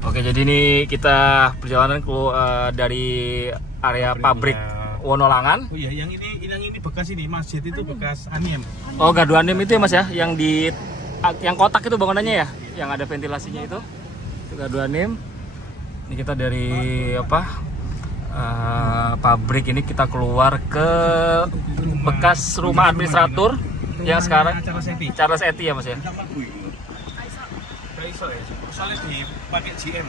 Oke, jadi ini kita perjalanan dari area pabrik Wonolangan. Oh iya, yang ini bekas ini masjid itu bekas Aniem. Oh, gardu Aniem itu ya Mas ya, yang kotak itu bangunannya ya, yang ada ventilasinya itu gardu Aniem. Ini kita dari pabrik ini kita keluar ke bekas rumah administratur yang sekarang Charles Eti ya Mas ya. Soalnya dipakai GM.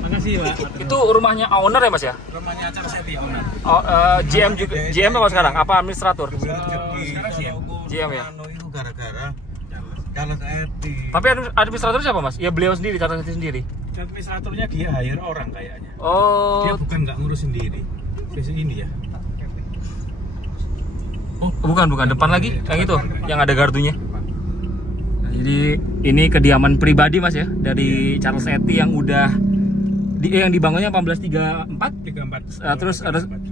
Makasih Pak. Itu rumahnya owner ya Mas ya? Rumahnya Charles Eti owner. Oh, GM juga. GM apa sekarang? Apa administrator? GM ya. Itu gara-gara Charles Eti. Tapi administrator siapa Mas? Ya beliau sendiri, Charles Eti sendiri. Administratornya dia hire orang kayaknya. Oh. Dia bukan nggak ngurus sendiri. Biasanya ini ya. Oh, bukan depan lagi, yang itu, yang ada gardunya. Nah, jadi ini kediaman pribadi Mas ya dari Charles Eti yang udah yang dibangunnya 1834. Terus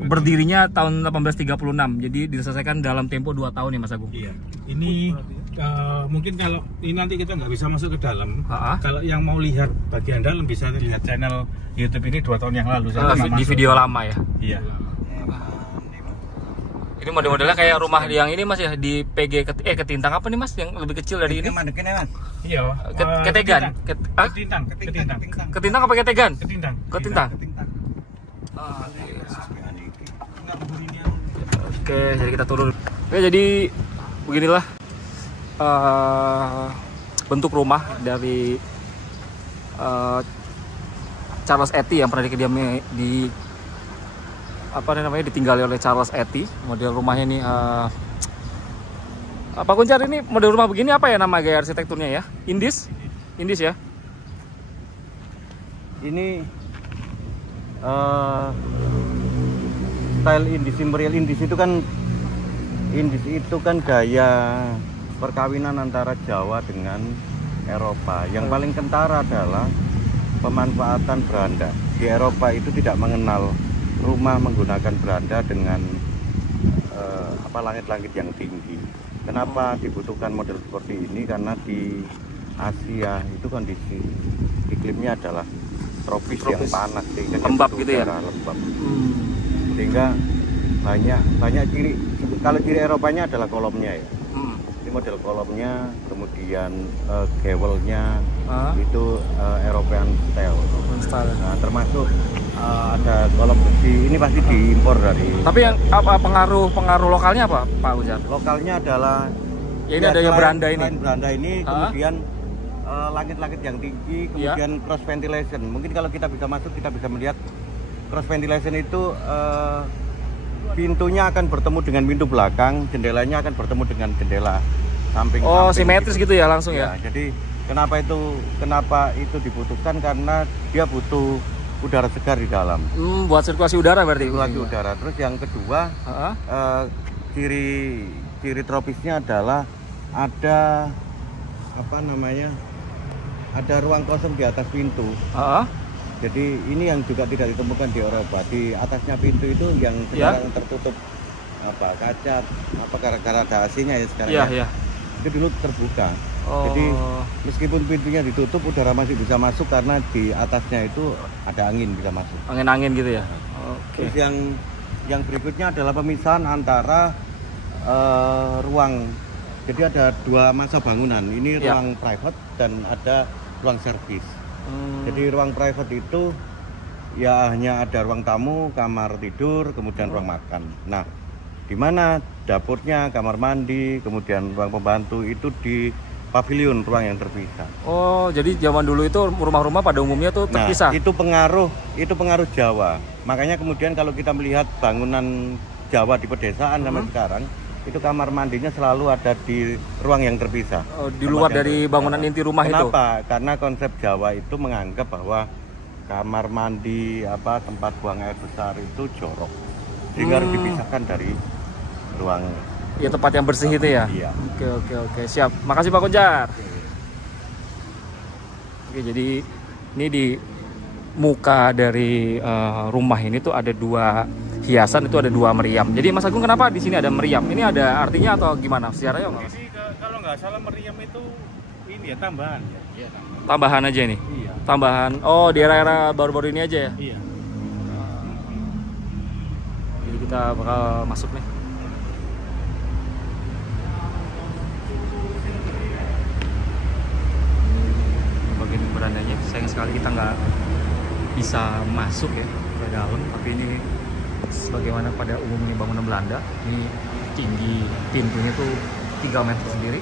berdirinya tahun 1836. Jadi diselesaikan dalam tempo 2 tahun ya Mas Agung. Iya. Ini mungkin kalau ini nanti kita nggak bisa masuk ke dalam. Kalau yang mau lihat bagian dalam bisa lihat channel YouTube ini 2 tahun yang lalu. Di video lama ya. Iya. Ini model-modelnya kayak rumah yang ini Mas ya, di PG Ketintang apa nih Mas yang lebih kecil dari ini? Iya. Ketegan. Ketintang apa Ketegan? Ketintang. Oke, jadi kita turun. Oke, jadi beginilah bentuk rumah dari Charles Eti yang pernah ditinggali oleh Charles Eti. Model rumahnya ini Pak Guncar, ini model rumah begini apa ya nama gaya arsitekturnya ya? Indis ya? Ini style Indis, Imperial Indis itu kan gaya perkawinan antara Jawa dengan Eropa. Yang paling kentara adalah pemanfaatan beranda. Di Eropa itu tidak mengenal rumah menggunakan beranda dengan langit-langit yang tinggi. Kenapa dibutuhkan model seperti ini? Karena di Asia itu kondisi iklimnya adalah tropis yang panas, sehingga lembab gitu ya. Lembab. Sehingga banyak ciri. Kalau ciri Eropanya adalah kolomnya ya. Ini model kolomnya, kemudian gewelnya itu European style. Nah, termasuk ada kolom besi, ini pasti diimpor dari. Tapi yang apa pengaruh lokalnya apa Pak Ujar? Lokalnya adalah ya ini ada yang beranda ini. Beranda ini kemudian langit-langit yang tinggi, kemudian cross ventilation. Mungkin kalau kita bisa masuk kita bisa melihat cross ventilation itu pintunya akan bertemu dengan pintu belakang, jendelanya akan bertemu dengan jendela samping. Oh, simetris gitu ya langsung ya. Jadi kenapa itu dibutuhkan, karena dia butuh udara segar di dalam. Buat sirkulasi udara berarti. Sirkulasi udara. Terus yang kedua, ciri tropisnya adalah ada ada ruang kosong di atas pintu. Jadi ini yang juga tidak ditemukan di Eropa. Di atasnya pintu itu yang sekarang tertutup kaca gara-gara ada AC-nya ya sekarang. Iya. Itu dulu terbuka. Jadi meskipun pintunya ditutup, udara masih bisa masuk karena di atasnya itu ada angin bisa masuk. Angin gitu ya. Terus yang berikutnya adalah pemisahan antara ruang. Jadi ada 2 masa bangunan. Ini ruang private dan ada ruang servis. Jadi ruang private itu ya hanya ada ruang tamu, kamar tidur, kemudian ruang makan. Nah, di mana dapurnya, kamar mandi, kemudian ruang pembantu itu di pavilion, ruang yang terpisah. Oh, jadi zaman dulu itu rumah-rumah pada umumnya tuh terpisah. Nah, itu pengaruh Jawa. Makanya kemudian kalau kita melihat bangunan Jawa di pedesaan sampai sekarang, itu kamar mandinya selalu ada di ruang yang terpisah. Oh, di luar dari bangunan inti rumah itu. Kenapa? Karena konsep Jawa itu menganggap bahwa kamar mandi tempat buang air besar itu jorok. Sehingga harus dipisahkan dari ruang ya tempat yang bersih itu ya. Iya. Oke, siap. Makasih Pak Guncar. Oke, jadi ini di muka dari rumah ini tuh ada 2 hiasan, itu ada 2 meriam. Jadi Mas Agung, kenapa di sini ada meriam? Ini ada artinya atau gimana? Sejarahnya nggak? Ini kalau nggak salah meriam itu ini ya tambahan. Ya. Tambahan aja ini? Iya. Tambahan, oh di era-era baru-baru ini aja ya? Iya. Jadi kita bakal masuk nih. Ini bagian berandanya, sayang sekali kita nggak bisa masuk ya ke dalam, tapi ini sebagaimana pada umumnya bangunan Belanda, ini tinggi pintunya tuh 3 meter sendiri.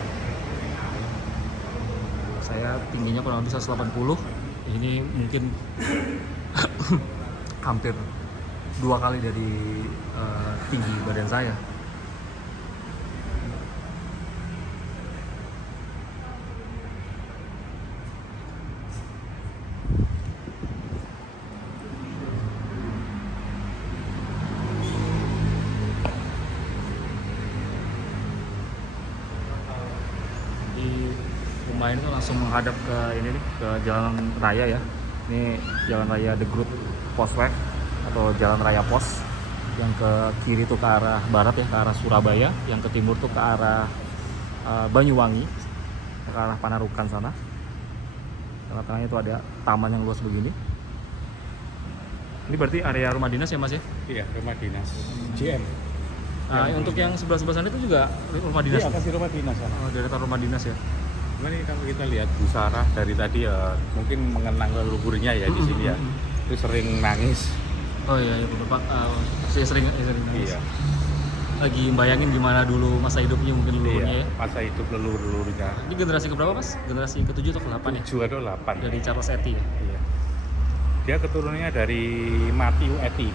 Saya tingginya kurang lebih 180, ini mungkin hampir 2 kali dari tinggi badan saya. Rumah ini tuh langsung menghadap ke ini nih, ke jalan raya ya. Ini jalan raya The Groot Postweg atau jalan raya Pos. Yang ke kiri tuh ke arah barat ya, ke arah Surabaya. Yang ke timur tuh ke arah Banyuwangi, ke arah Panarukan sana. Tengah-tengahnya tuh ada taman yang luas begini. Ini berarti area rumah dinas ya Mas ya? Iya, rumah dinas. GM. Untuk yang sebelah-sebelah sana itu juga rumah dinas? Iya, kasih rumah dinas. Oh, deretan rumah dinas ya? Cuman ini kalau kita lihat Bu Sarah dari tadi ya mungkin mengenang leluhurnya ya di sini ya. Itu sering nangis. Oh iya, Bapak saya sering nangis. Iya. Lagi bayangin gimana dulu masa hidupnya mungkin leluhurnya ya. Masa hidup leluhur-leluhurnya. Ini generasi keberapa Mas? Generasi ke-7 atau ke-8 ya? 7 atau 8. Dari Charles Etty ya? Iya. Dia keturunannya dari Matthew Etty.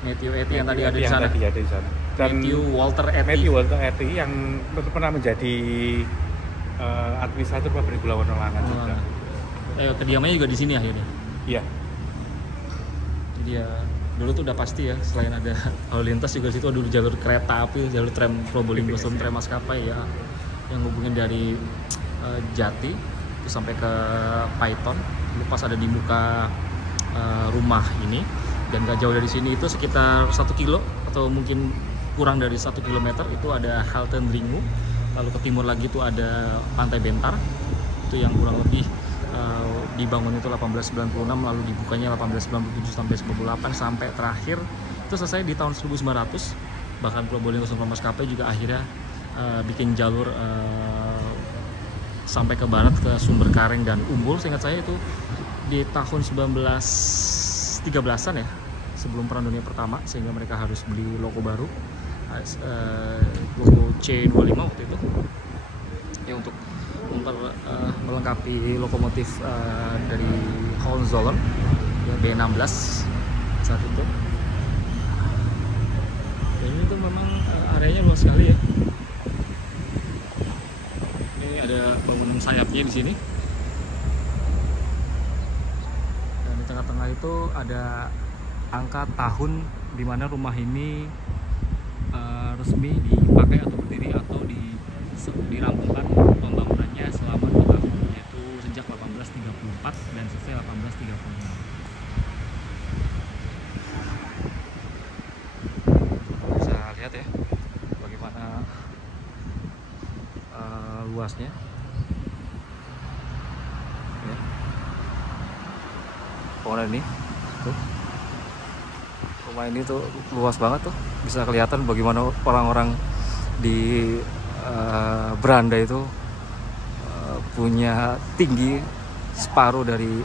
Matthew Etty yang tadi ada di sana. Tadi ada di sana. Dan Matthew Walter Etty. Matthew Walter Etty yang pernah menjadi administrator pabrik gula Warna-Langan juga. Kediamannya juga di sini akhirnya. Iya. Jadi ya dulu tuh udah pasti ya, selain ada lalu lintas juga situ ada dulu jalur kereta api, jalur tram Probolinggo, tram maskapai ya, yang hubungin dari Jati itu sampai ke Python. Lalu pas ada di muka rumah ini, dan gak jauh dari sini itu sekitar 1 kilo atau mungkin kurang dari 1 kilometer itu ada halte Dringu. Lalu ke timur lagi itu ada Pantai Bentar, itu yang kurang lebih dibangun itu 1896, lalu dibukanya 1897 sampai 98, sampai terakhir itu selesai di tahun 1900. Bahkan Probolinggo Tram Maskapai juga akhirnya bikin jalur sampai ke barat ke Sumber Kareng dan Umbul. Seingat saya itu di tahun 1913-an ya, sebelum Perang Dunia Pertama, sehingga mereka harus beli logo baru, logo C25 waktu itu ya, untuk melengkapi lokomotif dari Hohenzollern ya, B16 saat itu. Dan ini tuh memang areanya luas sekali ya. Ini ada bangunan sayapnya di sini. Dan di tengah-tengah itu ada angka tahun di mana rumah ini resmi dipakai atau berdiri atau dirampungkan pembangunannya selama 2 tahun, yaitu sejak 1834 dan selesai 1836. Bisa lihat ya bagaimana luasnya ya. Bangunan ini tuh, rumah ini tuh luas banget tuh, bisa kelihatan bagaimana orang-orang di beranda itu punya tinggi separuh dari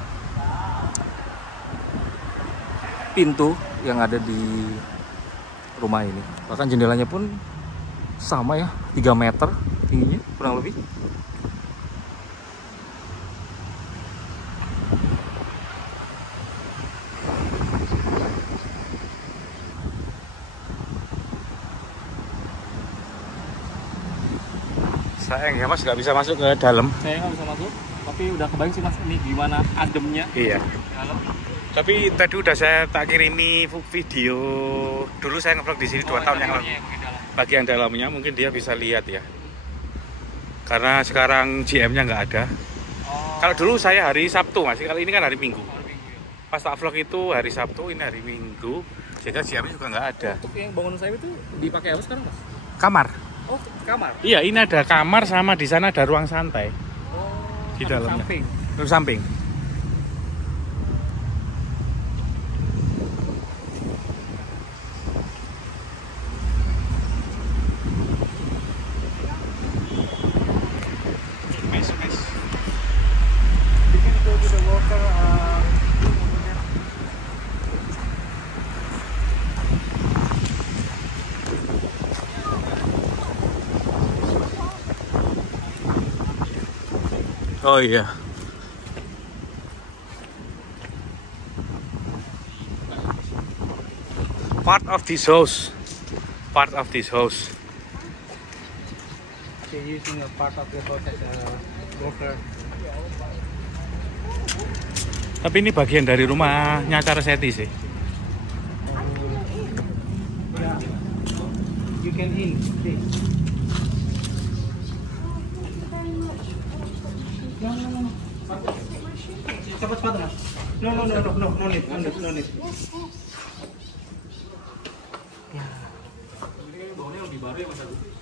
pintu yang ada di rumah ini. Bahkan jendelanya pun sama ya, 3 meter tingginya kurang lebih. Sayang ya Mas, nggak bisa masuk ke dalam. Saya nggak bisa masuk, tapi udah kebayang sih Mas ini gimana ademnya. Iya. Dalam. Tapi tadi udah saya tak kirimi video. Dulu saya ngevlog di sini 2 tahun yang lalu. Bagian dalamnya mungkin dia bisa lihat ya. Karena sekarang GM-nya nggak ada. Kalau dulu saya hari Sabtu Mas, kali ini kan hari Minggu. Pas tak vlog itu hari Sabtu, ini hari Minggu, sehingga GM-nya juga nggak ada. Untuk yang bangunan saya itu dipakai apa sekarang Mas? Kamar. Oh, kamar. Iya, ini ada kamar sama di sana ada ruang santai. Oh, di dalamnya. Samping. Lurus samping. Oh iya. Part of this house. Part of this house. They're using a part of the house as a worker. Tapi ini bagian dari rumahnya Charles Etty sih. Yeah. You can in, please. No. Cepat mas. No need.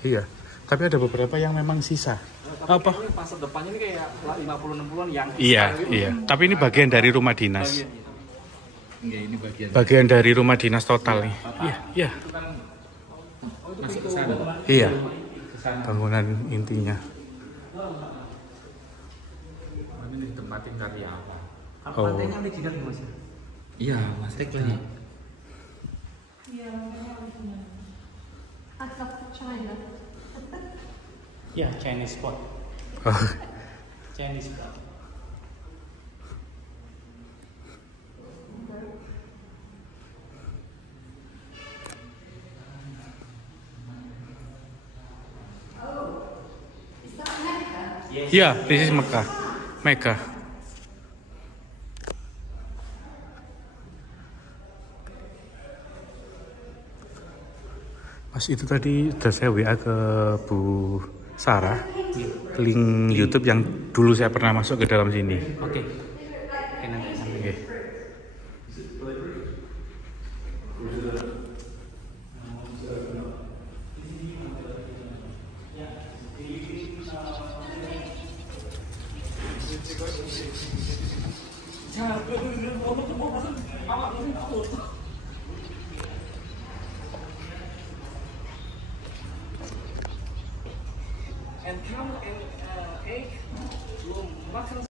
Iya. Tapi ada beberapa yang memang sisa. Apa? Pasar depannya ini kayak 50-60an yang. Iya. Tapi ini bagian dari rumah dinas. Enggak, ini bagian. Bagian dari rumah dinas total nih. Iya. Masuk ke sana. Iya. Bangunan intinya. Ini ditempatin dari apa? Oh. Pantainya ada jidat mas. Iya, Mas Tekla. Yeah, Chinese spot. Oh. Chinese spot. Iya, this is Mecca. Mecca. Mas itu tadi sudah saya WA ke Bu Sarah, link YouTube yang dulu saya pernah masuk ke dalam sini. Oke. Nanti. Oke.